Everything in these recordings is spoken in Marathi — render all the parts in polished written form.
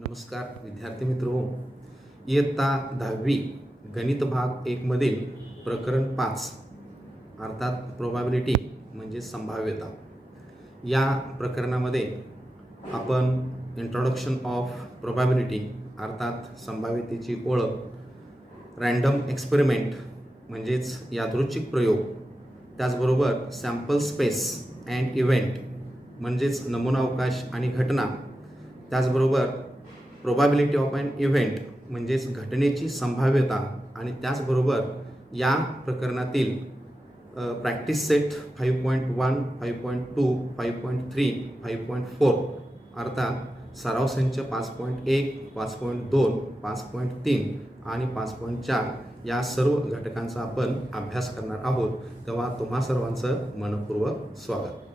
नमस्कार विद्यार्थी मित्रो, इयत्ता 10वी गणित भाग 1 मधील प्रकरण 5 अर्थात प्रोबॅबिलिटी म्हणजे संभाव्यता या प्रकरणामध्ये आपण इंट्रोडक्शन ऑफ प्रोबॅबिलिटी अर्थात संभाव्यतेची ओळख, रँडम एक्सपेरिमेंट म्हणजेच यादृच्छिक प्रयोग, त्याचबरोबर सॅम्पल स्पेस अँड इव्हेंट म्हणजेच नमुना अवकाश आणि घटना, त्याचबरोबर प्रोबॅबिलिटी ऑफ अन इव्हेंट म्हणजेच घटनेची संभाव्यता आणि त्याचबरोबर या प्रकरणातील प्रॅक्टिस सेट 5.1, 5.2, 5.3, 5.4 अर्थात सराव संच 5.1, 5.2, 5.3 आणि 5.4 या सर्व घटकांचा आपण अभ्यास करणार आहोत। तेव्हा तुम्हा सर्वांचं मनपूर्वक स्वागत।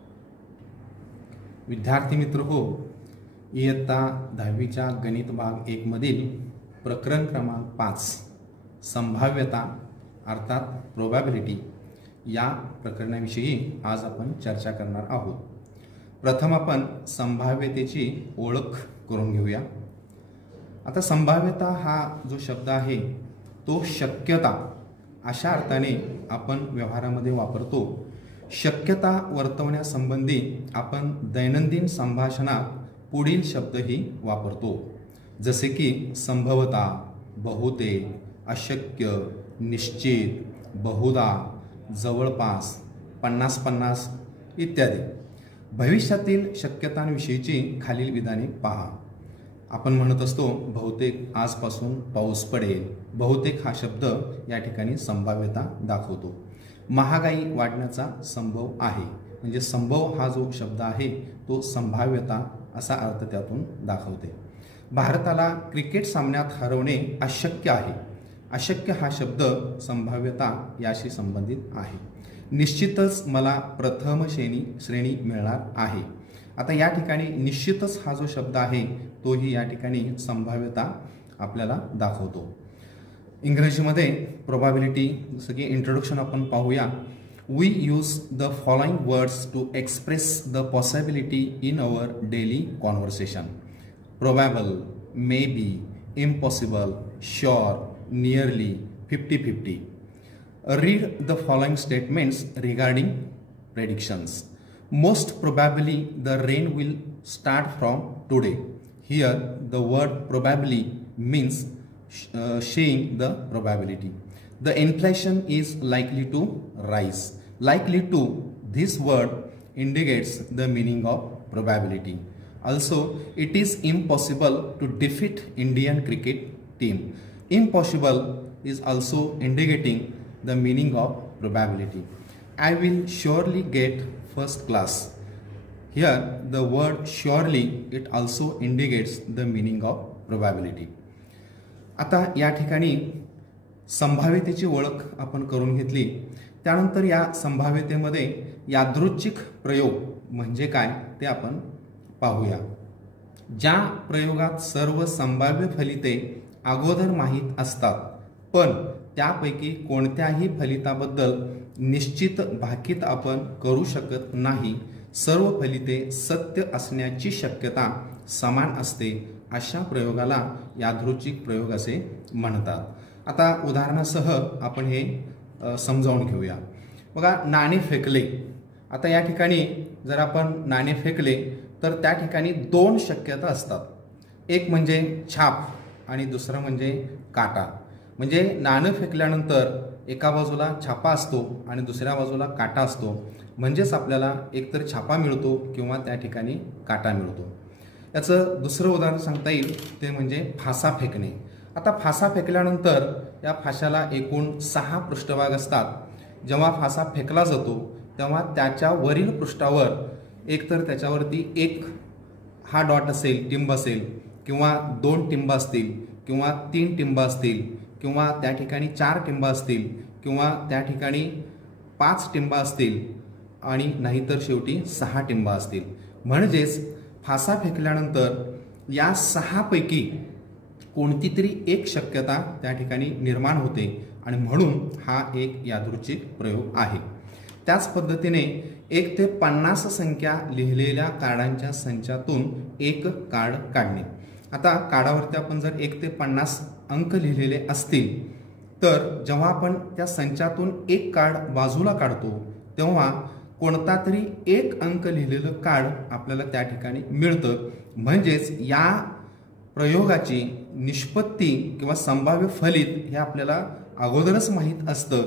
विद्यार्थी मित्र हो, इयत्ता 10वीच्या गणित भाग 1 मधील प्रकरण क्रमांक 5 संभाव्यता अर्थात प्रोबॅबिलिटी या प्रकरणाविषयी आज आपण चर्चा करणार आहोत। प्रथम आपण संभाव्यतेची ओळख करून घेऊया। आता संभाव्यता हा जो शब्द आहे तो शक्यता अशा अर्थाने आपण व्यवहारामध्ये वापरतो। शक्यता वर्तवण्यासंबंधी आपण दैनंदिन संभाषणात पुढील शब्दही वापरतो, जसे की संभवता, बहुतेक, अशक्य, निश्चित, बहुधा, जवळपास, 50-50 इत्यादी। भविष्यातील शक्यतांविषयीची खालील विधाने पहा। आपण म्हणत असतो बहुतेक आजपासून पाऊस पडेल। बहुतेक हा शब्द या ठिकाणी संभाव्यता दाखवतो। महागाई वाढण्याचा संभव आहे, म्हणजे संभव हा जो शब्द आहे तो संभाव्यता असा अर्थ त्यातून दाखवते। भारताला क्रिकेट सामन्यात हरवणे अशक्य आहे। अशक्य हा शब्द संभाव्यता याशी संबंधित आहे। निश्चितच मला प्रथम श्रेणी मिळणार आहे। आता या ठिकाणी निश्चितच हा जो शब्द आहे तोही या ठिकाणी संभाव्यता आपल्याला दाखवतो। इंग्रजीमध्ये प्रोबॅबिलिटी जसं की इंट्रोडक्शन आपण पाहूया। We use the following words to express the possibility in our daily conversation: probable, maybe, impossible, sure, nearly, 50-50. Read the following statements regarding predictions. Most probably the rain will start from today. Here the word probably means showing the probability. The inflation is likely to rise. Likely to, this word indicates the meaning of probability. Also, it is impossible to defeat Indian cricket team. Impossible is also indicating the meaning of probability. I will surely get first class. Here the word surely, it also indicates the meaning of probability. आता या ठिकाणी संभाव्यतेची ओळख आपण करून घेतली। त्यानंतर या संभाव्यतेमध्ये यादृच्छिक प्रयोग म्हणजे काय ते आपण पाहूया। ज्या प्रयोगात सर्व संभाव्य फलिते अगोदर माहीत असतात, पण त्यापैकी कोणत्याही फलिताबद्दल निश्चित भाकीत आपण करू शकत नाही, सर्व फलिते सत्य असण्याची शक्यता समान असते, अशा प्रयोगाला यादृच्छिक प्रयोग असे म्हणतात। आता उदाहरणासह आपण हे समजावून घेऊया। बघा, नाणे फेकले। आता या ठिकाणी जर आपण नाणे फेकले तर त्या ठिकाणी दोन शक्यता असतात। एक म्हणजे छाप आणि दुसरं म्हणजे काटा। म्हणजे नाणं फेकल्यानंतर एका बाजूला छापा असतो आणि दुसऱ्या बाजूला काटा असतो, म्हणजेच आपल्याला एकतर छापा मिळतो किंवा त्या ठिकाणी काटा मिळतो। याचं दुसरं उदाहरण सांगता येईल ते म्हणजे फासा फेकणे। आता फासा फेकल्यानंतर या फाशाला एकूण 6 पृष्ठभाग असतात। जेव्हा फासा फेकला जातो तेव्हा त्याच्या वरील पृष्ठावर एकतर त्याच्यावरती एक हा डॉट असेल, टिंब असेल, किंवा 2 टिंब असतील, किंवा 3 टिंब असतील, किंवा त्या ठिकाणी 4 टिंब असतील, किंवा त्या ठिकाणी 5 टिंब असतील आणि नाहीतर शेवटी 6 टिंब असतील। म्हणजेच फासा फेकल्यानंतर या 6 पैकी कोणती तरी एक शक्यता त्या ठिकाणी निर्माण होते आणि म्हणून हा एक यादृच्छिक प्रयोग आहे। त्याच पद्धतीने 1 ते 50 संख्या लिहिलेल्या कार्डांच्या संचातून एक कार्ड काढणे। आता कार्डावरती आपण जर 1 ते 50 अंक लिहिलेले असतील तर जेव्हा आपण त्या संचातून एक कार्ड बाजूला काढतो तेव्हा कोणता तरी एक अंक लिहिलेलं कार्ड आपल्याला त्या ठिकाणी मिळतं. म्हणजेच या प्रयोगाची निष्पत्ती किंवा संभाव्य फलित हे आपल्याला अगोदरच माहीत असतं,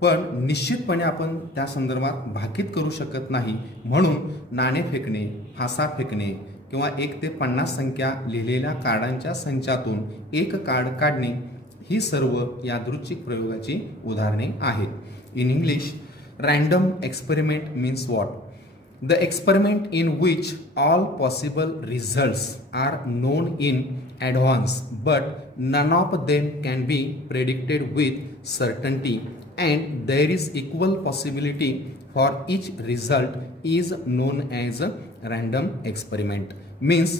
पण निश्चितपणे आपण त्या संदर्भात भाकीत करू शकत नाही. म्हणून नाणे फेकणे, फासा फेकणे किंवा 1 ते 50 संख्या लिहिलेल्या कार्डांच्या संचातून एक कार्ड काढणे ही सर्व यादृच्छिक प्रयोगाची उदाहरणे आहेत. In English, random experiment means what? The experiment in which all possible results are known in advance but none of them can be predicted with certainty and there is equal possibility for each result is known as a random experiment. Means,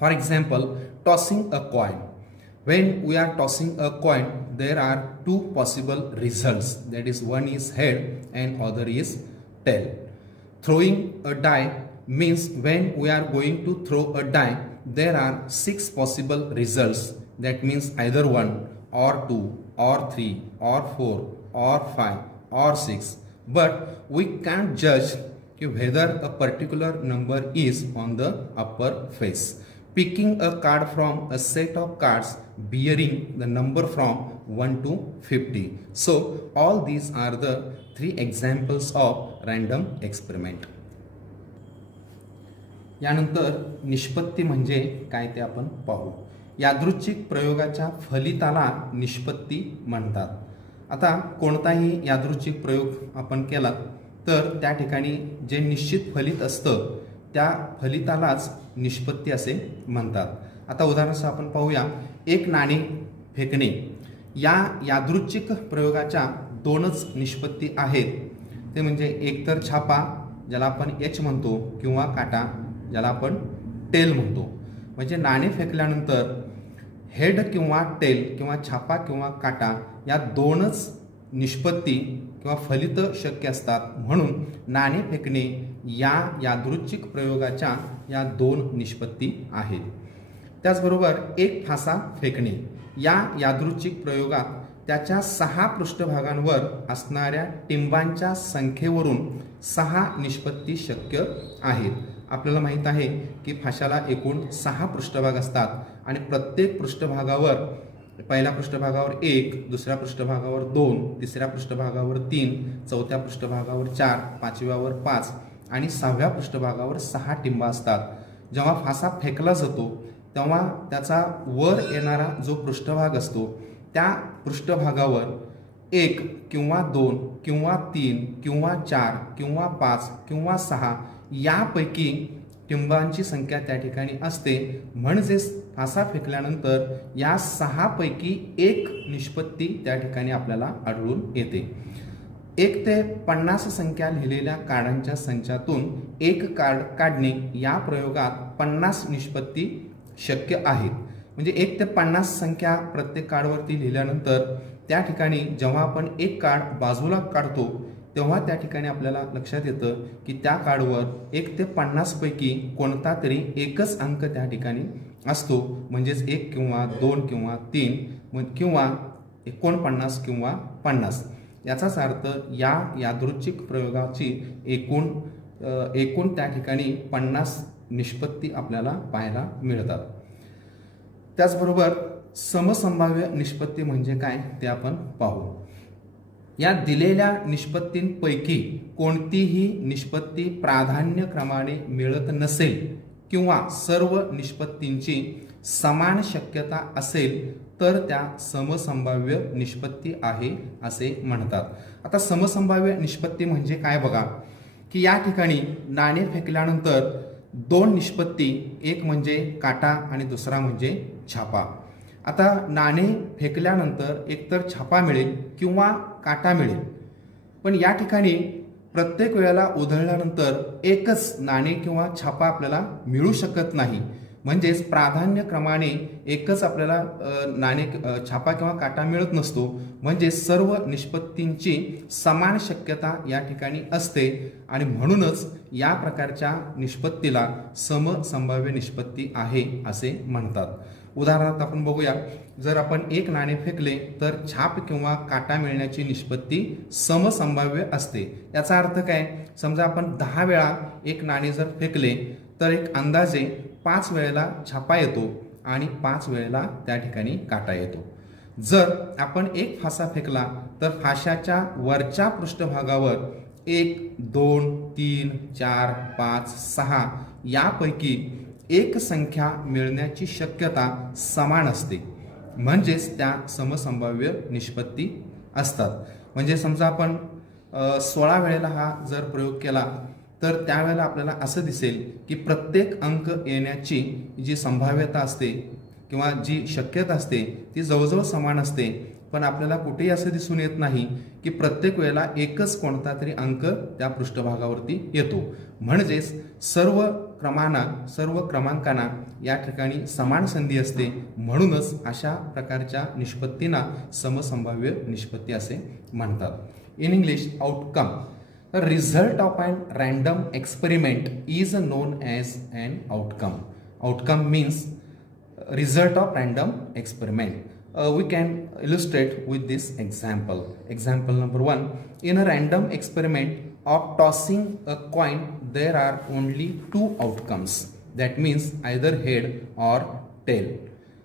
for example, tossing a coin. When we are tossing a coin, there are two possible results, that is, one is head and other is tail. Throwing a die means when we are going to throw a die, there are 6 possible results. That means either 1 or 2 or 3 or 4 or 5 or 6. But we can't judge whether a particular number is on the upper face. Picking a card from a set of cards bearing the number from 1 to 50. So all these are the 3 examples of random experiment. यानंतर निष्पत्ती म्हणजे काय ते आपण पाहू. यादृच्छिक प्रयोगाच्या फलिताला निष्पत्ती म्हणतात. आता कोणताही यादृच्छिक प्रयोग आपण केला तर त्या ठिकाणी जे निश्चित फलित असतं त्या फलितालाच निष्पत्ती असे म्हणतात. आता उदाहरणार्थ आपण पाहूया, एक नाणे फेकणे या यादृच्छिक प्रयोगाच्या 2च निष्पत्ती आहेत. ते म्हणजे एकतर छापा ज्याला आपण एच म्हणतो किंवा काटा ज्याला आपण टेल म्हणतो. म्हणजे नाणे फेकल्यानंतर हेड किंवा टेल किंवा छापा किंवा काटा या 2च निष्पत्ती किंवा फलित शक्य असतात. म्हणून नाणे फेकणे या यादृच्छिक प्रयोगाच्या या 2 निष्पत्ती आहेत. त्याचबरोबर एक फासा फेकणे या यादृच्छिक प्रयोगात त्याच्या 6 पृष्ठभागांवर असणाऱ्या टिंबांच्या संख्येवरून 6 निष्पत्ती शक्य आहेत. आपल्याला माहित आहे की फाशाला एकूण 6 पृष्ठभाग असतात आणि प्रत्येक पृष्ठभागावर पहिल्या पृष्ठभागावर 1, दुसऱ्या पृष्ठभागावर 2, तिसऱ्या पृष्ठभागावर 3, चौथ्या पृष्ठभागावर 4, पाचव्यावर 5 आणि 6व्या पृष्ठभागावर 6 टिंबा असतात. जेव्हा फासा फेकला जातो तेव्हा त्याचा वर येणारा जो पृष्ठभाग असतो त्या पृष्ठभागावर 1 किंवा 2 किंवा 3 किंवा 4 किंवा 5 किंवा 6 यापैकी टिंबांची संख्या त्या ठिकाणी असते. म्हणजेच फासा फेकल्यानंतर या 6 पैकी 1 निष्पत्ती त्या ठिकाणी आपल्याला आढळून येते. 1 ते 50 संख्या लिहिलेल्या कार्डांच्या संचातून एक कार्ड काढणे या प्रयोगात 50 निष्पत्ती शक्य आहेत. म्हणजे 1 ते 50 संख्या प्रत्येक कार्डवरती लिहिल्यानंतर त्या ठिकाणी जेव्हा आपण एक कार्ड बाजूला काढतो तेव्हा त्या ठिकाणी आपल्याला लक्षात येतं की त्या कार्डवर 1 ते 50 पैकी कोणता तरी एकच अंक त्या ठिकाणी असतो. म्हणजेच 1 किंवा 2 किंवा 3 किंवा 49 किंवा 50. याचाच अर्थ या यादृच्छिक प्रयोगाची एकूण त्या ठिकाणी 50 निष्पत्ती आपल्याला पाहायला मिळतात. त्याचबरोबर समसंभाव्य निष्पत्ती म्हणजे काय ते आपण पाहू. या दिलेल्या निष्पत्तींपैकी कोणतीही निष्पत्ती प्राधान्यक्रमाने मिळत नसेल किंवा सर्व निष्पत्तींची समान शक्यता असेल तर त्या समसंभाव्य निष्पत्ती आहे असे म्हणतात. आता समसंभाव्य निष्पत्ती म्हणजे काय बघा, की या ठिकाणी नाणे फेकल्यानंतर 2 निष्पत्ती, एक म्हणजे काटा आणि दुसरा म्हणजे छापा. आता नाणे फेकल्यानंतर एकतर छापा मिळेल किंवा काटा मिळेल, पण या ठिकाणी प्रत्येक वेळेला उधळल्यानंतर एकच नाणे किंवा छापा आपल्याला मिळू शकत नाही. म्हणजेच प्राधान्यक्रमाने एकच आपल्याला नाणे छापा किंवा काटा मिळत नसतो, म्हणजे सर्व निष्पत्तींची समान शक्यता या ठिकाणी असते आणि म्हणूनच या प्रकारच्या निष्पत्तीला समसंभाव्य निष्पत्ती आहे असे म्हणतात. उदाहरणार्थ आपण बघूया, जर आपण एक नाणे फेकले तर छाप किंवा काटा मिळण्याची निष्पत्ती समसंभाव्य असते. याचा अर्थ काय? समजा आपण 10 वेळा एक नाणे जर फेकले तर एक अंदाजे 5 वेळेला छापा येतो आणि 5 वेळेला त्या ठिकाणी काटा येतो. जर आपण एक फासा फेकला तर फाशाच्या वरच्या पृष्ठभागावर 1, 2, 3, 4, 5, 6 यापैकी एक संख्या मिळण्याची शक्यता समान असते, म्हणजेच त्या समसंभाव्य निष्पत्ती असतात. म्हणजे समजा आपण 16 वेळेला हा जर प्रयोग केला तर त्यावेळेला आपल्याला असं दिसेल की प्रत्येक अंक येण्याची जी संभाव्यता असते किंवा जी शक्यता असते ती जवळजवळ समान असते, पण आपल्याला कुठेही असं दिसून येत नाही की प्रत्येक वेळेला एकच कोणता तरी अंक त्या पृष्ठभागावरती येतो. म्हणजेच सर्व क्रमांकांना या ठिकाणी समान संधी असते, म्हणूनच अशा प्रकारच्या निष्पत्तींना समसंभाव्य निष्पत्ती असे म्हणतात. In English, outcome, the result of a random experiment is known as an outcome. Outcome means result of random experiment. We can illustrate with this example. Example number 1. In a random experiment of tossing a coin, there are only 2 outcomes. That means either head or tail.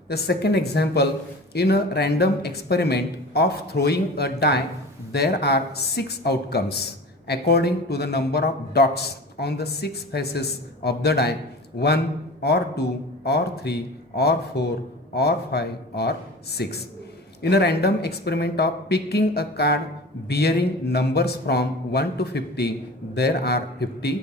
The second example, in a random experiment of throwing a die, there are 6 outcomes. According to the number of dots on the 6 faces of the die, 1 or 2 or 3 or 4 or 5 or 6. In a random experiment of picking a card bearing numbers from 1 to 50, there are 50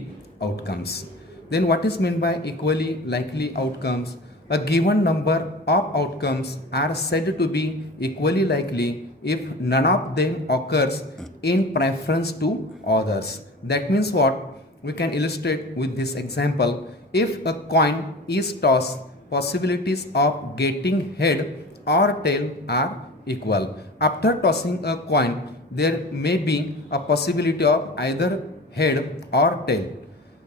outcomes. Then what is meant by equally likely outcomes? A given number of outcomes are said to be equally likely if none of them occurs in preference to others. That means what? We can illustrate with this example. If a coin is tossed, possibilities of getting head or tail are equal. After tossing a coin, there may be a possibility of either head or tail.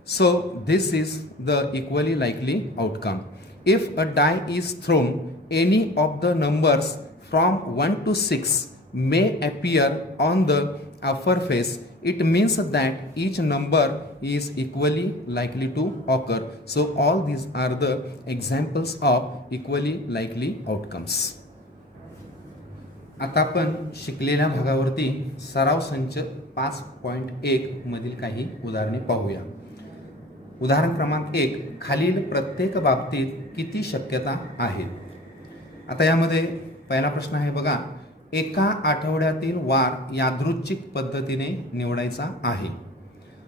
So this is the equally likely outcome. If a die is thrown, any of the numbers from 1 to 6 may appear on the upper face. It means that each number is equally likely to occur. So all these are the examples of equally likely outcomes. आता आपण शिकलेल्या भागावरती सराव संच 5.1 मधील काही उदाहरणे पाहूया. उदाहरण क्रमांक 1. खालील प्रत्येक बाबतीत किती शक्यता आहेत? आता यामध्ये पहिला प्रश्न आहे बघा, एका आठवड्यातील वार यादृच्छिक पद्धतीने निवडायचा आहे.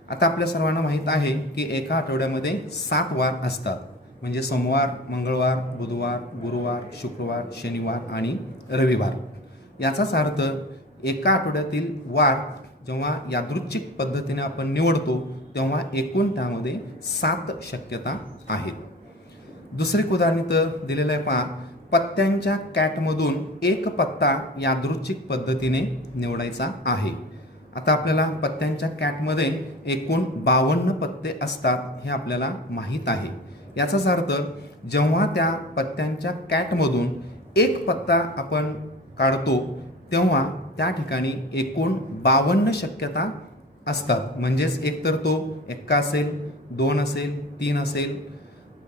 आता आपल्या सर्वांना माहीत आहे की एका आठवड्यामध्ये 7 वार असतात, म्हणजे सोमवार, मंगळवार, बुधवार, गुरुवार, शुक्रवार, शनिवार आणि रविवार. याचाच अर्थ एका आठवड्यातील वार जेव्हा यादृच्छिक पद्धतीने आपण निवडतो तेव्हा एकूण त्यामध्ये 7 शक्यता आहेत. दुसरे उदाहरण तर दिलेलं आहे पहा, पत्त्यांच्या कॅटमधून एक पत्ता यादृच्छिक पद्धतीने निवडायचा आहे. आता आपल्याला पत्त्यांच्या कॅटमध्ये एकूण 52 पत्ते असतात हे आपल्याला माहीत आहे. याचाच अर्थ जेव्हा त्या पत्त्यांच्या कॅटमधून एक पत्ता आपण काढतो तेव्हा त्या ठिकाणी एकूण 52 शक्यता असतात. म्हणजेच एकतर तो 1 असेल, 2 असेल, 3 असेल,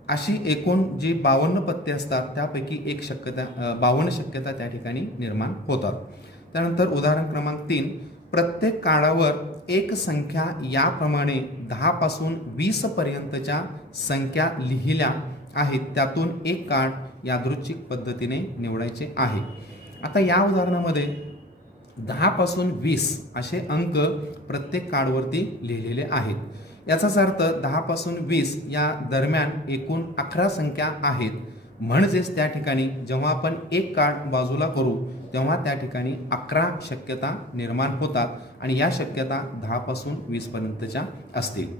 अशी एकूण जी 52 पत्ते असतात त्यापैकी एक शक्यता 52 शक्यता त्या ठिकाणी निर्माण होतात. त्यानंतर उदाहरण क्रमांक 3. प्रत्येक कार्डावर एक संख्या याप्रमाणे 10 पासून 20 पर्यंतच्या संख्या लिहिल्या आहेत, त्यातून एक कार्ड यादृच्छिक पद्धतीने निवडायचे आहे. आता या उदाहरणामध्ये 10 पासून 20 असे अंक प्रत्येक कार्डवरती लिहिलेले आहेत. याचाच अर्थ 10 पासून 20 या दरम्यान एकूण 11 संख्या आहेत. म्हणजेच त्या ठिकाणी जेव्हा आपण एक कार्ड बाजूला करू तेव्हा त्या ठिकाणी 11 शक्यता निर्माण होतात आणि या शक्यता 10 पासून 20 पर्यंतच्या असतील.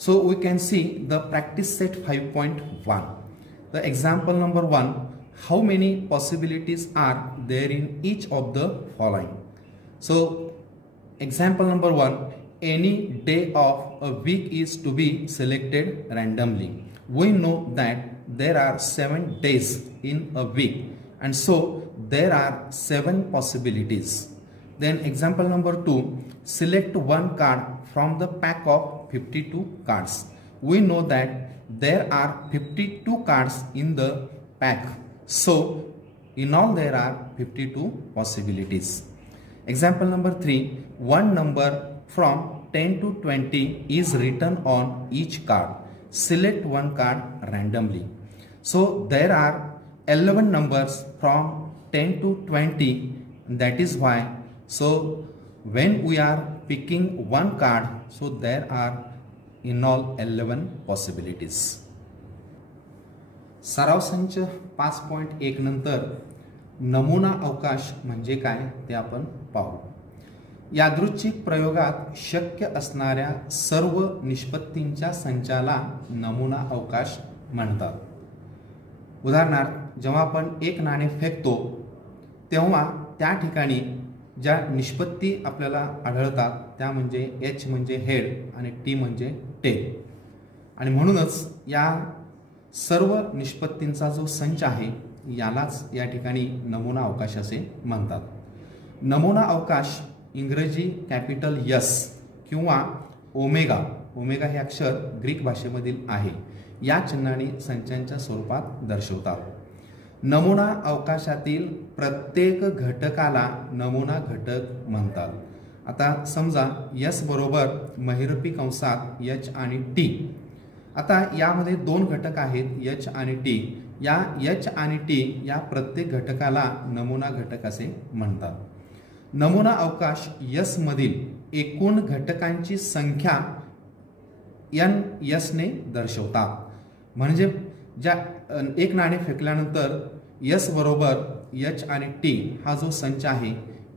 So we can see the practice set 5.1. तर example number 1, how many possibilities are there in each of the following. So example number 1, any day of a week is to be selected randomly. We know that there are 7 days in a week, and so there are 7 possibilities. Then example number 2, select one card from the pack of 52 cards. We know that there are 52 cards in the pack, so in all there are 52 possibilities. Example number 3, one number from 10 to 20 is written on each card. Select one card randomly. So there are 11 numbers from 10 to 20. That is why, so when we are picking one card, so there are in all 11 possibilities. सराव संच 5.1 नंतर नमुना अवकाश म्हणजे काय ते आपण पाहू. यादृच्छिक प्रयोगात शक्य असणाऱ्या सर्व निष्पत्तींच्या संचाला नमुना अवकाश म्हणतात. उदाहरणार्थ, जेव्हा आपण एक नाणे फेकतो तेव्हा त्या ठिकाणी ज्या निष्पत्ती आपल्याला आढळतात त्या म्हणजे एच म्हणजे हेड आणि टी म्हणजे टेल. आणि म्हणूनच या सर्व निष्पत्तींचा जो संच आहे यालाच या ठिकाणी नमुना अवकाश असे म्हणतात. नमुना अवकाश इंग्रजी कॅपिटल यस किंवा ओमेगा, ओमेगा हे अक्षर ग्रीक भाषेमधील आहे, या चिन्हाने संचांच्या स्वरूपात दर्शवतात. नमुना अवकाशातील प्रत्येक घटकाला नमुना घटक म्हणतात. आता समजा यस बरोबर महिरपी कंसात एच आणि टी. आता यामध्ये 2 घटक आहेत एच आणि टी. या एच आणि टी या प्रत्येक घटकाला नमुना घटक असे म्हणतात. नमुना अवकाश यस मधील एकूण घटकांची संख्या एन यस ने दर्शवतात. म्हणजे ज्या एक नाणे फेकल्यानंतर यस बरोबर एच आणि टी हा जो संच आहे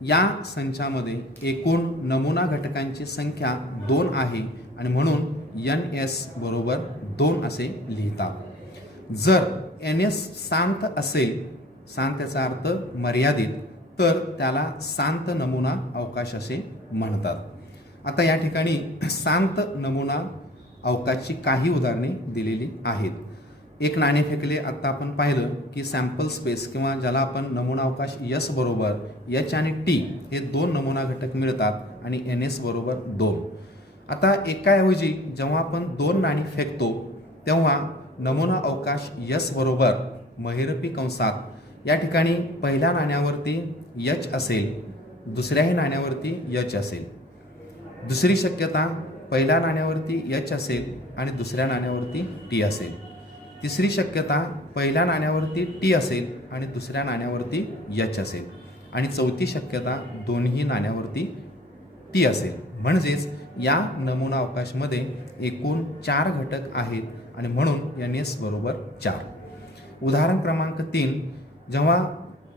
या संचामध्ये एकूण नमुना घटकांची संख्या 2 आहे आणि म्हणून एन एस बरोबर 2 असे लिहितात. जर एन एस शांत असेल, शांत याचा अर्थ मर्यादित, तर त्याला शांत नमुना अवकाश असे म्हणतात. आता या ठिकाणी शांत नमुना अवकाशची काही उदाहरणे दिलेली आहेत. एक नाणे फेकले, आता आपण पाहिलं की सॅम्पल स्पेस किंवा ज्याला आपण नमुना अवकाश यस बरोबर एच आणि टी हे 2 नमुना घटक मिळतात आणि एन एस बरोबर 2. आता एकाऐवजी जेव्हा आपण 2 नाणी फेकतो तेव्हा नमुना अवकाश यस बरोबर महिरपी कंसात या ठिकाणी पहिल्या नाण्यावरती एच असेल, दुसऱ्याही नाण्यावरती एच असेल. दुसरी शक्यता पहिल्या नाण्यावरती एच असेल आणि दुसऱ्या नाण्यावरती टी असेल. तिसरी शक्यता पहिल्या नाण्यावरती टी असेल आणि दुसऱ्या नाण्यावरती एच असेल. आणि चौथी शक्यता दोन्ही नाण्यावरती टी असेल. म्हणजेच या नमुना अवकाशमध्ये एकूण 4 घटक आहेत आणि म्हणून एन एस बरोबर 4. उदाहरण क्रमांक 3, जेव्हा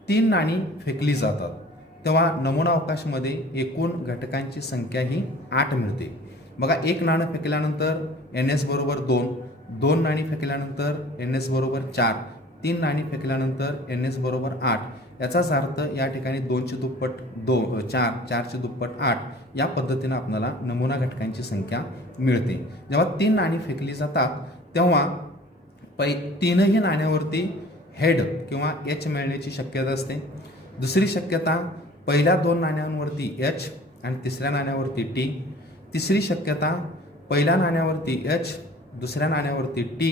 3 नाणी फेकली जातात तेव्हा नमुना अवकाशमध्ये एकूण घटकांची संख्या ही 8 मिळते. बघा, एक नाणं फेकल्यानंतर एन एस बरोबर 2, 2 नाणी फेकल्यानंतर एन एस बरोबर 4, 3 नाणी फेकल्यानंतर एन एस बरोबर 8. याचाच अर्थ या ठिकाणी 2ची दुप्पट 2, 4, 4ची दुप्पट 8 या पद्धतीने आपल्याला नमुना घटकांची संख्या मिळते. जेव्हा 3 नाणी फेकली जातात तेव्हा तीनही नाण्यावरती हेड किंवा एच मिळण्याची शक्यता असते. दुसरी शक्यता पहिल्या 2 नाण्यांवरती एच आणि तिसऱ्या नाण्यावरती टी. तिसरी शक्यता पहिल्या नाण्यावरती एच, दुसऱ्या नाण्यावरती टी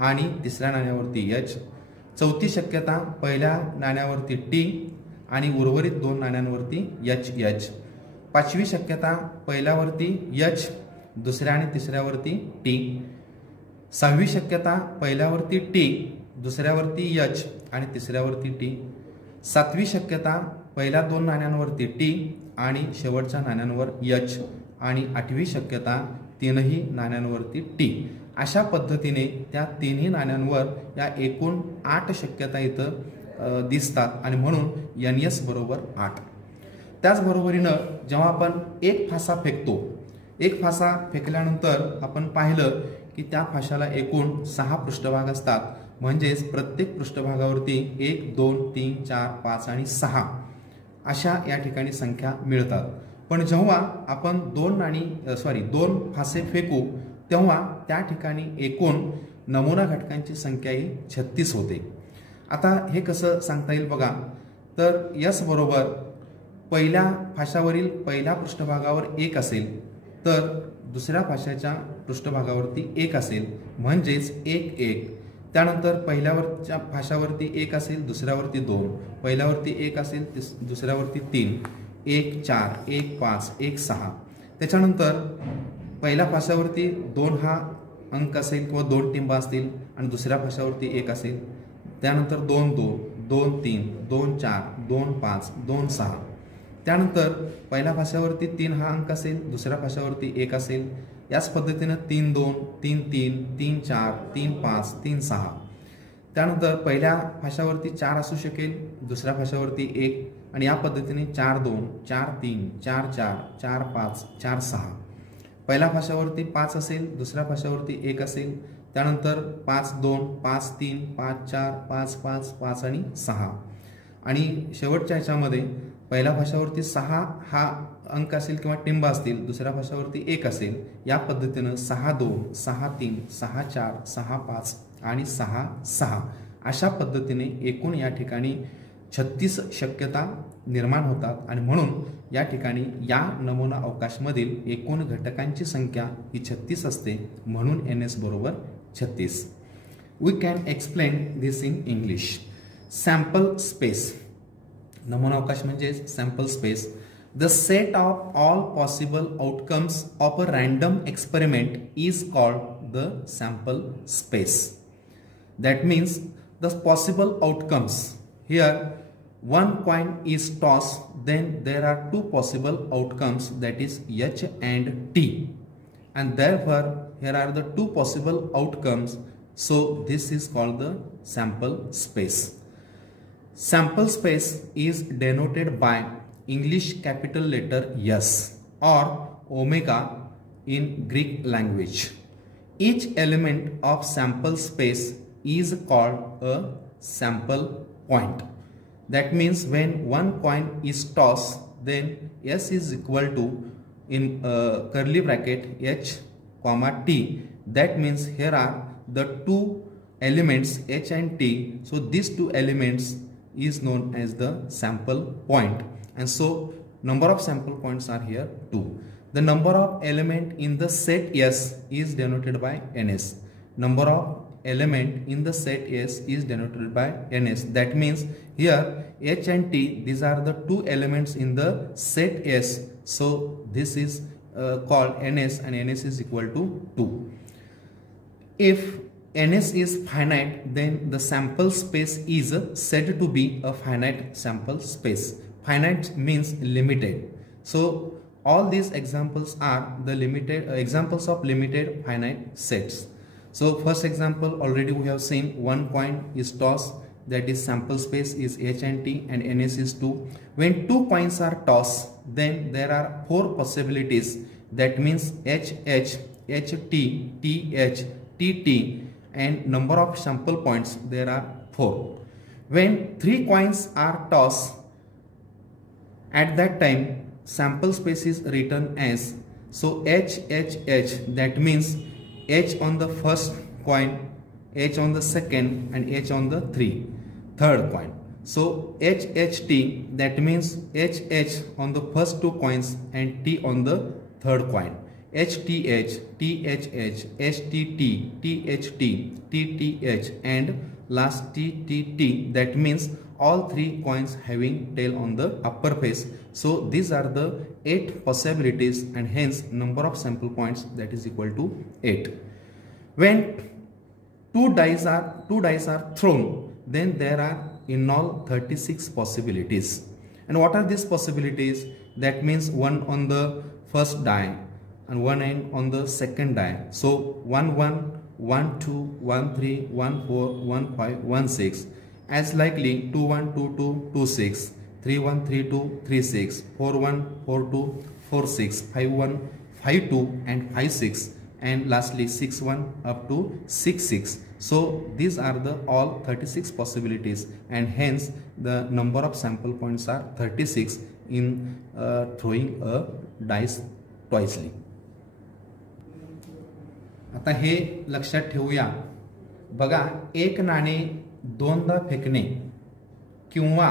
आणि तिसऱ्या नाण्यावरती एच. चौथी शक्यता पहिल्या नाण्यावरती टी आणि उर्वरित 2 नाण्यांवरती एच एच. पाचवी शक्यता पहिल्यावरती एच, दुसऱ्या आणि तिसऱ्यावरती टी. सहावी शक्यता पहिल्यावरती टी, दुसऱ्यावरती एच आणि तिसऱ्यावरती टी. सातवी शक्यता पहिल्या 2 नाण्यांवरती टी आणि शेवटच्या नाण्यांवर एच. आणि 8वी शक्यता तीनही नाण्यांवरती टी. अशा पद्धतीने त्या तिन्ही नाण्यांवर या एकूण 8 शक्यता इथं दिसतात आणि म्हणून एन एस बरोबर 8. त्याचबरोबरीनं जेव्हा आपण एक फासा फेकतो, एक फासा फेकल्यानंतर आपण पाहिलं की त्या फाशाला एकूण 6 पृष्ठभाग असतात म्हणजेच प्रत्येक पृष्ठभागावरती 1 2 3 4 5 आणि 6 अशा या ठिकाणी संख्या मिळतात. पण जेव्हा आपण दोन फासे फेकू तेव्हा त्या ठिकाणी एकूण नमुना घटकांची संख्या ही 36 होते. आता हे कसं सांगता येईल बघा. तर यस बरोबर पहिल्या फाशावरील पहिल्या पृष्ठभागावर 1 असेल तर दुसऱ्या फाशाच्या पृष्ठभागावरती 1 असेल म्हणजेच 1 1. त्यानंतर पहिल्यावरच्या फाशावरती 1 असेल दुसऱ्यावरती 2, पहिल्यावरती 1 असेल दुसऱ्यावरती 3, 1 4 1 5 1 6. त्याच्यानंतर पहिल्या फाशावरती 2 हा अंक असेल किंवा 2 टिंबा असतील आणि दुसऱ्या फाशावरती 1 असेल. त्यानंतर 2 2 2 3 2 4 2 5 2 6. त्यानंतर पहिल्या फाशावरती 3 हा अंक असेल दुसऱ्या फाशावरती 1 असेल. याच पद्धतीने 3 2 3 3 3 4 3 5 3 6. त्यानंतर पहिल्या फाशावरती 4 असू शकेल दुसऱ्या फाशावरती 1 आणि या पद्धतीने 4 2 4 3 4 4 4 5 4 6. पहिल्या फाशावरती 5 असेल दुसऱ्या फाशावरती 1 असेल. त्यानंतर 5 2 5 3 5 4 5 5 5 आणि 6. आणि शेवटच्या ह्याच्यामध्ये पहिल्या फाशावरती 6 हा अंक असेल किंवा टिंबा असतील दुसऱ्या फाशावरती 1 असेल. या पद्धतीनं 6 2 6 3 6 4 6 5 आणि 6 6 अशा पद्धतीने एकूण या ठिकाणी 36 शक्यता निर्माण होतात आणि म्हणून या ठिकाणी या नमुना अवकाशमधील एकूण घटकांची संख्या ही 36 असते. म्हणून NS बरोबर 36. We can explain this in English. Sample space. नमुना अवकाश म्हणजे sample space. The set of all possible outcomes of a random experiment is called the sample space. That means the possible outcomes. Here one coin is tossed, then there are two possible outcomes, that is H and T, and therefore here are the two possible outcomes. So this is called the sample space. Sample space is denoted by English capital letter S or omega in Greek language. Each element of sample space is called a sample point. That means when one coin is tossed, then S is equal to in curly bracket H comma T. That means here are the two elements H and T. So these two elements is known as the sample point, and so number of sample points are here 2. The number of element in the set S is denoted by NS. Number of element in the set S is denoted by NS. That means here H and T, these are the two elements in the set S. So this is called NS, and NS is equal to 2. If NS is finite, then the sample space is said to be a finite sample space. Finite means limited. So all these examples are the limited examples of limited finite sets. So first example already we have seen, one coin is tossed, that is sample space is H and T and NS is 2. When two coins are tossed, then there are 4 possibilities. That means H H, H T, T H, T T, and number of sample points there are 4. When 3 coins are tossed, at that time sample space is written as, so H H H, that means H on the first coin, H on the second, and H on the third coin. So H H T, that means H H on the first 2 coins and T on the third coin. H T H, T H H, H T T, T H T, T T H, and last T T T. That means all 3 coins having tail on the upper face. So these are the 8 possibilities, and hence number of sample points that is equal to 8. When two dice are thrown, then there are in all 36 possibilities. And what are these possibilities? That means one on the first die and one on the second die. So 1 1, 1 2, 1 3, 1 4, 1 5, 1 6. As likely 2 1 2 2 2 6, 3 1 3 2 3 6, 4 1 4 2 4 6, 5 1 5 2 and 5 6, and lastly 6 1 up to 6 6. So these are the all 36 possibilities, and hence the number of sample points are 36 in throwing a dice twice. आता हे लक्षात ठेवूया. बघा, एक नाणे दोनदा फेकणे किंवा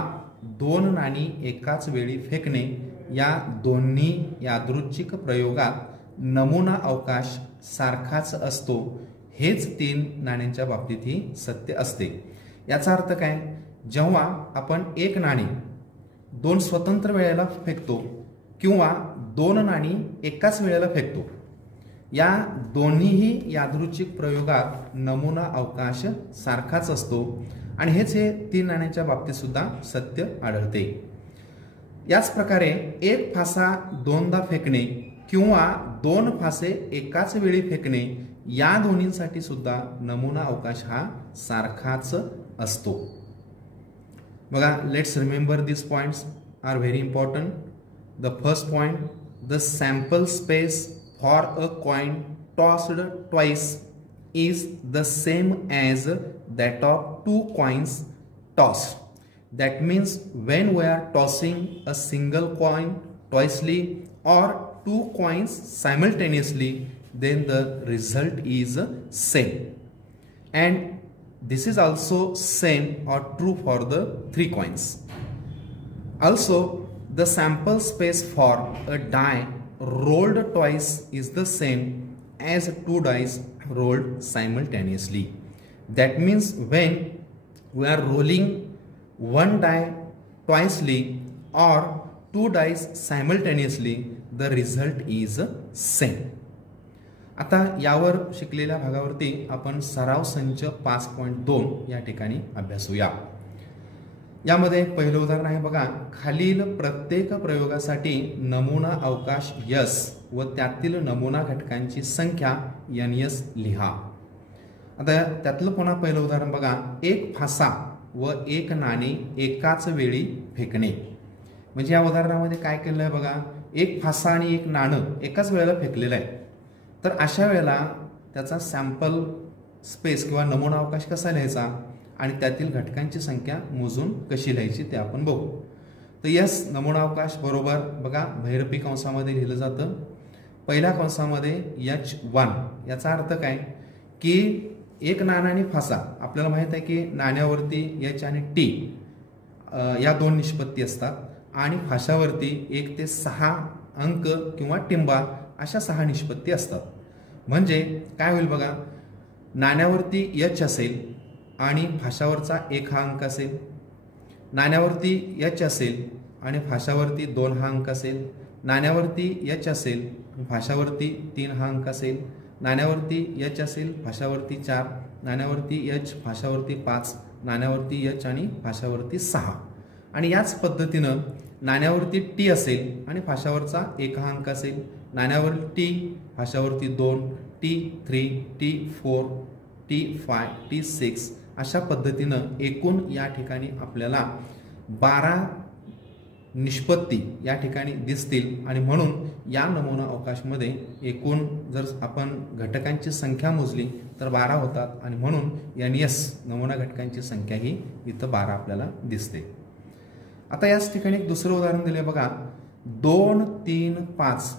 दोन नाणी एकाच वेळी फेकणे या दोन्ही यादृच्छिक प्रयोगात नमुना अवकाश सारखाच असतो. हेच तीन नाण्यांच्या बाबतीतही सत्य असते. याचा अर्थ काय? जेव्हा आपण एक नाणे दोन स्वतंत्र वेळेला फेकतो किंवा दोन नाणी एकाच वेळेला फेकतो, या दोन्हीही यादृच्छिक प्रयोगात नमुना अवकाश सारखाच असतो आणि हेच हे तीन नाण्यांच्या बाबतीत सुद्धा सत्य आढळते. याच प्रकारे एक फासा दोनदा फेकणे किंवा दोन फासे एकाच वेळी फेकणे या दोन्हींसाठी सुद्धा नमुना अवकाश हा सारखाच असतो. बघा, let's remember this points are very important. The first point, the sample space for a coin tossed twice is the same as that of two coins tossed. That means when we are tossing a single coin twicely or two coins simultaneously, then the result is same. And this is also same or true for the three coins. Also, the sample space for a die rolled twice is the same as two dice rolled simultaneously. That means when we are rolling one die twicely or two dice simultaneously, the result is same. आता यावर शिकलेल्या भागावरती आपण सराव संच 5.2 या ठिकाणी अभ्यासूया. यामध्ये पहिलं उदाहरण आहे. बघा, खालील प्रत्येक प्रयोगासाठी नमुना अवकाश S व त्यातील नमुना घटकांची संख्या NS लिहा. आता त्यातलं पुन्हा पहिलं उदाहरण बघा, एक फासा व एक नाणे एकाच वेळी फेकणे. म्हणजे या उदाहरणामध्ये काय केलं आहे बघा, एक फासा आणि एक नाणं एकाच वेळेला फेकलेलं आहे. तर अशा वेळेला त्याचा सॅम्पल स्पेस किंवा नमुना अवकाश कसा लिहायचा आणि त्यातील घटकांची संख्या मोजून कशी लिहायची ते आपण बघू. तर यस, नमुना अवकाश बरोबर बघा महिरपी कंसामध्ये लिहिलं जातं. पहिल्या कंसामध्ये H1. याचा अर्थ काय की एक नाणं आणि फासा. आपल्याला माहित आहे की नाण्यावरती H आणि T या दोन निष्पत्ती असतात आणि फाशावरती 1 ते 6 अंक किंवा टिंबा अशा 6 निष्पत्ती असतात. म्हणजे काय होईल बघा, नाण्यावरती H असेल आणि फाशावरचा 1 हा अंक असेल, नाण्यावरती H असेल आणि फाशावरती 2 हा अंक असेल, नाण्यावरती H असेल फाशावरती 3 हा अंक असेल, नाण्यावरती H असेल फाशावरती 4, नाण्यावरती H फाशावरती 5, नाण्यावरती H आणि फाशावरती 6. आणि याच पद्धतीनं नाण्यावरती T असेल आणि फाशावरचा 1 हा अंक असेल, नाण्यावर T फाशावरती 2, T3, T4, T5, T6 अशा पद्धतीनं एकूण या ठिकाणी आपल्याला 12 निष्पत्ती या ठिकाणी दिसतील. आणि म्हणून या नमुना अवकाशमध्ये एकूण जर आपण घटकांची संख्या मोजली तर 12 होतात आणि म्हणून NS नमुना घटकांची संख्या ही इथं 12 आपल्याला दिसते. आता याच ठिकाणी एक दुसरं उदाहरण दिले बघा, 2, 3, 5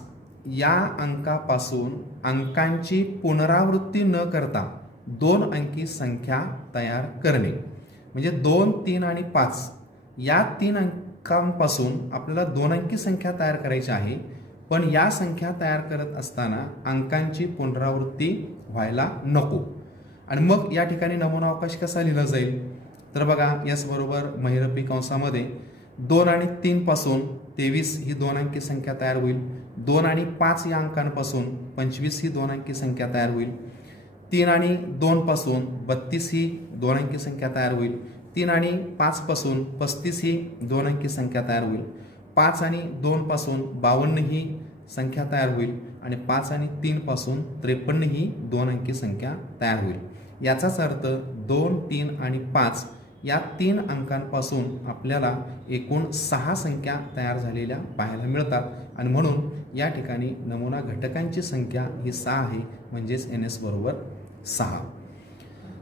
या अंकापासून अंकांची पुनरावृत्ती न करता 2 अंकी संख्या तयार करणे. म्हणजे 2, 3 आणि 5 या 3 अंकांपासून आपल्याला 2 अंकी संख्या तयार करायची आहे. पण या संख्या तयार करत असताना अंकांची पुनरावृत्ती व्हायला नको. आणि मग या ठिकाणी नमुना अवकाश कसा लिहिला जाईल तर बघा, याच बरोबर महिरपी कंसामध्ये 2 आणि 3 पासून 23 ही 2 अंकी संख्या तयार होईल. 2 आणि 5 या अंकांपासून 25 ही 2 अंकी संख्या तयार होईल. 3 आणि 2 पासून 32 ही 2 अंकी संख्या तयार होईल. 3 आणि 5 पासून 35 ही 2 अंकी संख्या तयार होईल. 5 आणि 2 पासून 52 ही संख्या तयार होईल आणि 5 आणि 3 पासून 53 ही 2 अंकी संख्या तयार होईल. याचाच अर्थ 2, 3 आणि 5 या 3 अंकांपासून आपल्याला एकूण 6 संख्या तयार झालेल्या पाहायला मिळतात. आणि म्हणून या ठिकाणी नमुना घटकांची संख्या ही 6 आहे, म्हणजेच NS बरोबर 6.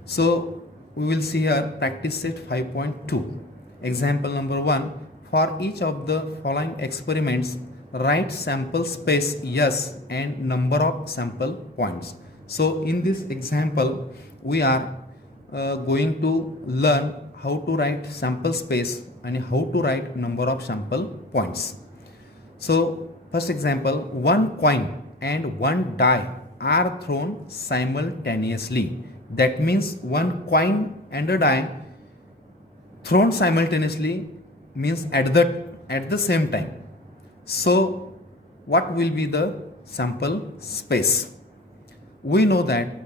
So we will see here practice set 5.2. Example number 1. For each of the following experiments, write sample space S and number of sample points. So in this example, we are going to learn how to write sample space and how to write number of sample points. So first example, one coin and one die are thrown simultaneously. That means one coin and a die thrown simultaneously means at the same time. So what will be the sample space? We know that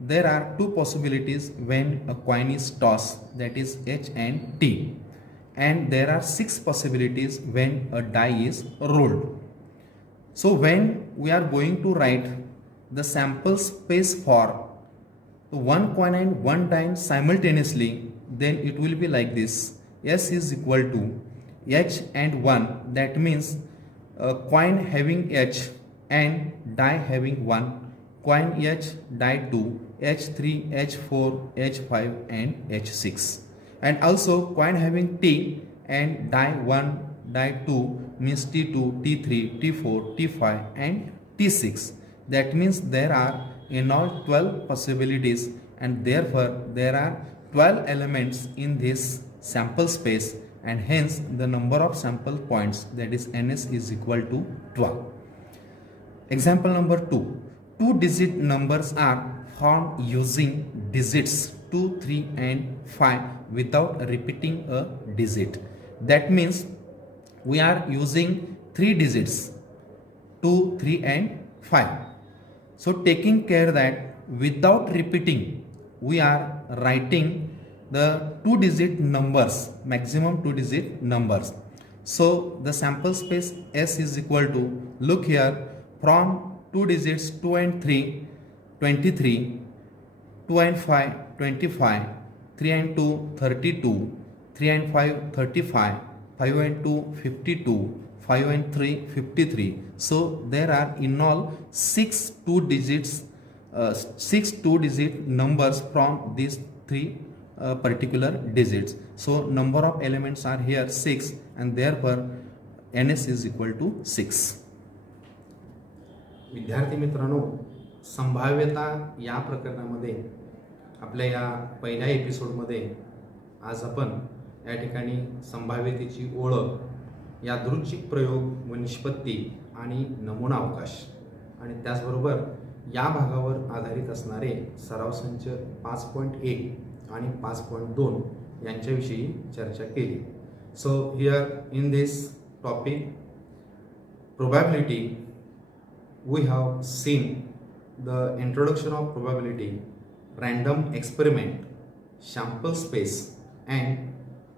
there are two possibilities when a coin is tossed, that is H and T, and there are 6 possibilities when a die is rolled. So when we are going to write the sample space for one coin and one die simultaneously, then it will be like this. S is equal to H and 1, that means a coin having H and die having 1, coin H, die 2, H3, H4, H5 and H6. And also coin having T and die 1, die 2 means T2, T3, T4, T5 and T6. That means there are in all 12 possibilities, and therefore there are 12 elements in this sample space, and hence the number of sample points, that is NS, is equal to 12. Example number 2. 2-digit numbers are formed using digits 2, 3 and 5 without repeating a digit. That means we are using 3 digits 2, 3 and 5. So taking care that without repeating, we are writing the 2-digit numbers, maximum 2-digit numbers. So the sample space S is equal to, look here, from 2 digits 2 and 3, 23, 2 and 5, 25, 3 and 2, 32, 3 and 5, 35, 5 and 2, 52, 5 and 3, 53. So there are in all 6 2-digit numbers from these 3 particular digits. So number of elements are here 6, and therefore NS is equal to 6. विद्यार्थी मित्रांनो, संभाव्यता या प्रकरणामध्ये आपल्या या पहिल्या एपिसोडमध्ये आज आपण या ठिकाणी संभाव्यतेची ओळख, यादृच्छिक प्रयोग व निष्पत्ती आणि नमुना अवकाश आणि त्याचबरोबर या भागावर आधारित असणारे सराव संच 5.1 आणि 5.2 यांच्याविषयी चर्चा केली. So here in this topic probability, we have seen the introduction of probability, random experiment, sample space, and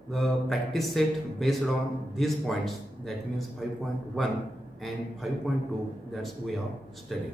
the practice set based on these points, that means 5.1 and 5.2 that we have studied.